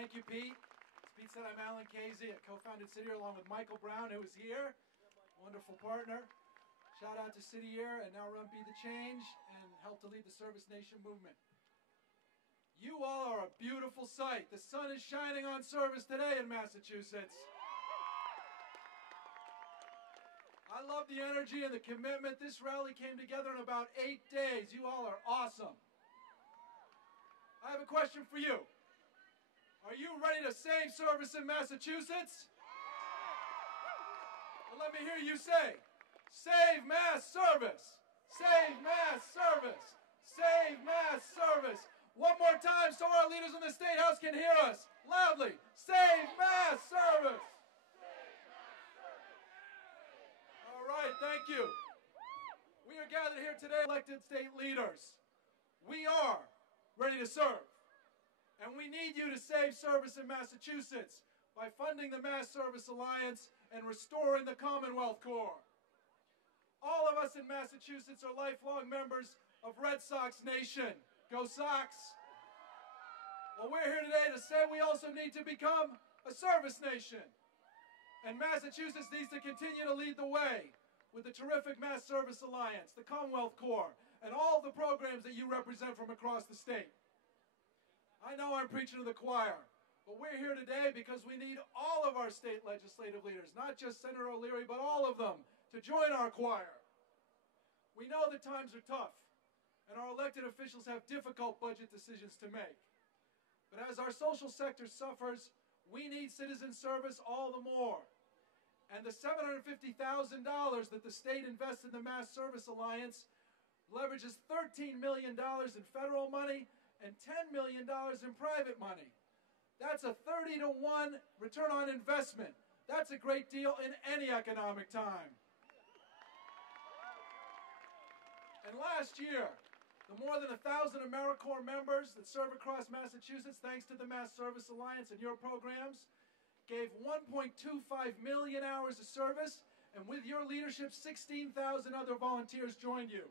Thank you, Pete. As Pete said, I'm Alan Khazei, a co-founded City Year along with Michael Brown, who is here. Wonderful partner. Shout out to City Year and now run Be the Change and help to lead the Service Nation movement. You all are a beautiful sight. The sun is shining on service today in Massachusetts. I love the energy and the commitment. This rally came together in about 8 days. You all are awesome. I have a question for you. Are you ready to save service in Massachusetts? Well, let me hear you say, save mass service, save mass service, save mass service. One more time so our leaders in the State House can hear us loudly. Save mass service. All right, thank you. We are gathered here today, elected state leaders. We are ready to serve. And we need you to save service in Massachusetts by funding the Mass Service Alliance and restoring the Commonwealth Corps. All of us in Massachusetts are lifelong members of Red Sox Nation. Go Sox! Well, we're here today to say we also need to become a service nation. And Massachusetts needs to continue to lead the way with the terrific Mass Service Alliance, the Commonwealth Corps, and all the programs that you represent from across the state. I know I'm preaching to the choir, but we're here today because we need all of our state legislative leaders, not just Senator O'Leary, but all of them, to join our choir. We know that times are tough, and our elected officials have difficult budget decisions to make. But as our social sector suffers, we need citizen service all the more. And the $750,000 that the state invests in the Mass Service Alliance leverages $13 million in federal money and $10 million in private money. That's a 30-to-1 return on investment. That's a great deal in any economic time. And last year, the more than 1,000 AmeriCorps members that serve across Massachusetts, thanks to the Mass Service Alliance and your programs, gave 1.25 million hours of service, and with your leadership, 16,000 other volunteers joined you.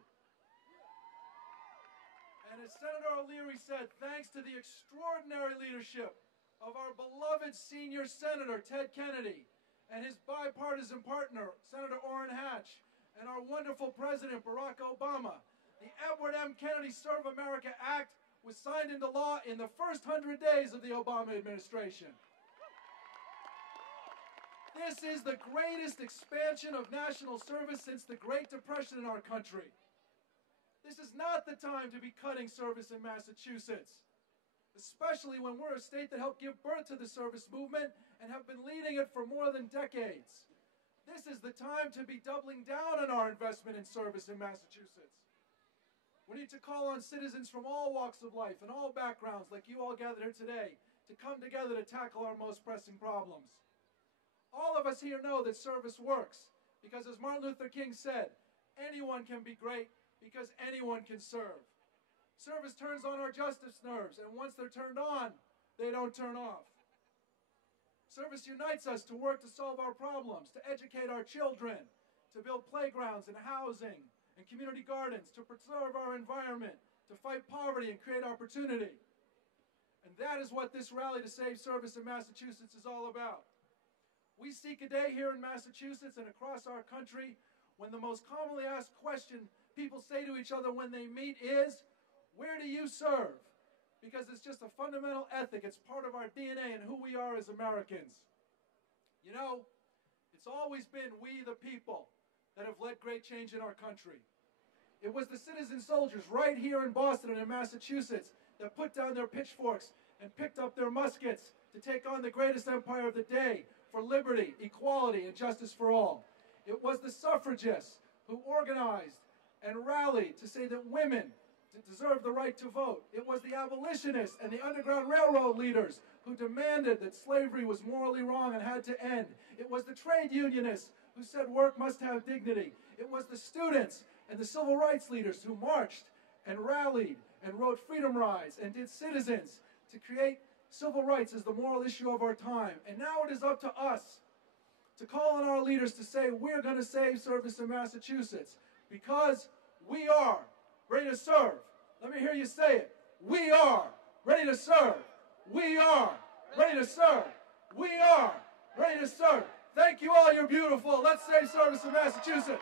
And as Senator O'Leary said, thanks to the extraordinary leadership of our beloved senior Senator Ted Kennedy and his bipartisan partner, Senator Orrin Hatch, and our wonderful President Barack Obama, the Edward M. Kennedy Serve America Act was signed into law in the first 100 days of the Obama administration. This is the greatest expansion of national service since the Great Depression in our country. This is not the time to be cutting service in Massachusetts, especially when we're a state that helped give birth to the service movement and have been leading it for more than decades. This is the time to be doubling down on our investment in service in Massachusetts. We need to call on citizens from all walks of life and all backgrounds, like you all gathered here today, to come together to tackle our most pressing problems. All of us here know that service works because, as Martin Luther King said, anyone can be great because anyone can serve. Service turns on our justice nerves, and once they're turned on, they don't turn off. Service unites us to work to solve our problems, to educate our children, to build playgrounds and housing and community gardens, to preserve our environment, to fight poverty and create opportunity. And that is what this rally to save service in Massachusetts is all about. We seek a day here in Massachusetts and across our country when the most commonly asked question people say to each other when they meet is, where do you serve? Because it's just a fundamental ethic. It's part of our DNA and who we are as Americans. You know, it's always been we the people that have led great change in our country. It was the citizen soldiers right here in Boston and in Massachusetts that put down their pitchforks and picked up their muskets to take on the greatest empire of the day for liberty, equality, and justice for all. It was the suffragists who organized and rallied to say that women deserve the right to vote. It was the abolitionists and the Underground Railroad leaders who demanded that slavery was morally wrong and had to end. It was the trade unionists who said work must have dignity. It was the students and the civil rights leaders who marched and rallied and wrote Freedom Rides and did Citizens to create civil rights as the moral issue of our time. And now it is up to us to call on our leaders to say we're going to save service in Massachusetts because we are ready to serve. Let me hear you say it. We are ready to serve. We are ready to serve. We are ready to serve. Thank you all. You're beautiful. Let's save service in Massachusetts.